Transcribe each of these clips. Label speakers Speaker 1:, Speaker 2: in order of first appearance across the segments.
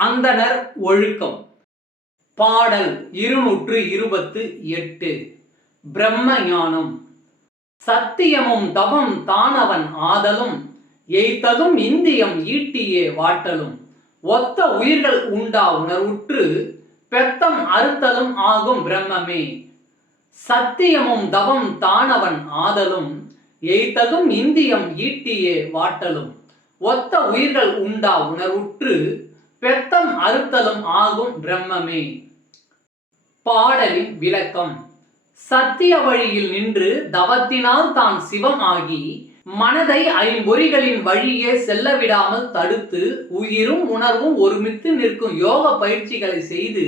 Speaker 1: அந்தணர் ஒழுக்கம். பாடல் இருநூற்று இருபத்து எட்டு. பிரம்ம ஞானம். சத்தியமும் தவம் தானவன் ஆதலும் எய்த்ததும் இந்தியம் ஈட்டியே வாட்டலும். ஒத்த உயிர்கள் உண்டா உணர்வுற்று பெத்தம் அறுத்தலும் ஆகும் பிரம்மமே. சத்தியமும் தவம் தானவன் ஆதலும் எய்த்ததும் இந்தியம் ஈட்டியே வாட்டலும். ஒத்த உயிர்கள் உண்டா உணர்வுற்று பெத்தம் அறுத்தலும் ஆகும் பிரம்மமே. பாடலின் விளக்கம். சத்திய வழியில் நின்று தவத்தினால் தான் சிவம் ஆகி மனதை ஐம்பொறிகளின் வழியே செல்ல விடாமல் தடுத்து உயிரும் உணர்வும் ஒருமித்து நிற்கும் யோக பயிற்சிகளை செய்து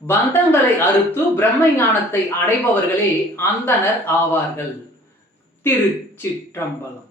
Speaker 1: பந்தங்களை அறுத்து பிரம்ம ஞானத்தை அடைபவர்களே அந்தனர் ஆவார்கள். திருச்சிற்றம்பலம்.